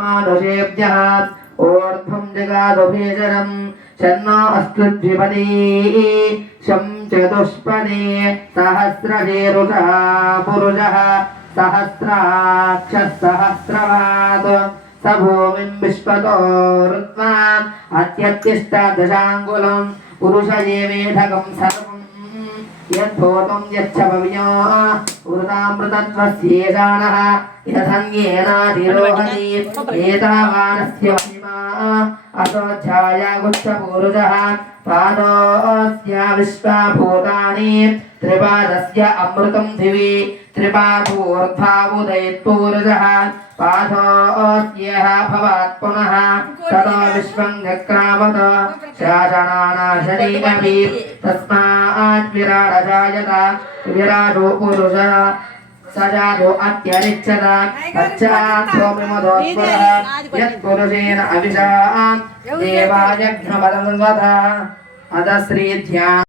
मानुषेभ्यः ऊर्ध्वं जगादुभीजरं शन्नो अस्तुद्विपदी शं चतुष्पदे सहस्रशीरुषः पुरुषः सहस्राक्षः सहस्रपात् स भूमिं विश्वतो ऋत्वा अत्यत्तिष्ठदशाङ्गुलं पुरुषये मेढकं सर्वं यद्भूतं यच्च भव्यो वृतामृतत्वस्येषाणः यथन्येनाधिरोहति एतावानस्य महिमा असोऽध्यायागुच्छपूरुषः पादोऽस्य विश्वभूतानि त्रिपादस्य अमृतं दिवि त्रिपादोर्ध्वावुदयत्पूरुषः पादोऽस्यः भवात् पुनः ततो विश्वं जक्रामत शासनानाशनीमपि तस्मात् विराडजायत विराडो पुरुषः सजातो अत्यरिच्छत तच्चात्वमिमदोत्पुरः यत्पुरुषेण अविशा देवायज्ञपदं वद अद श्रीध्या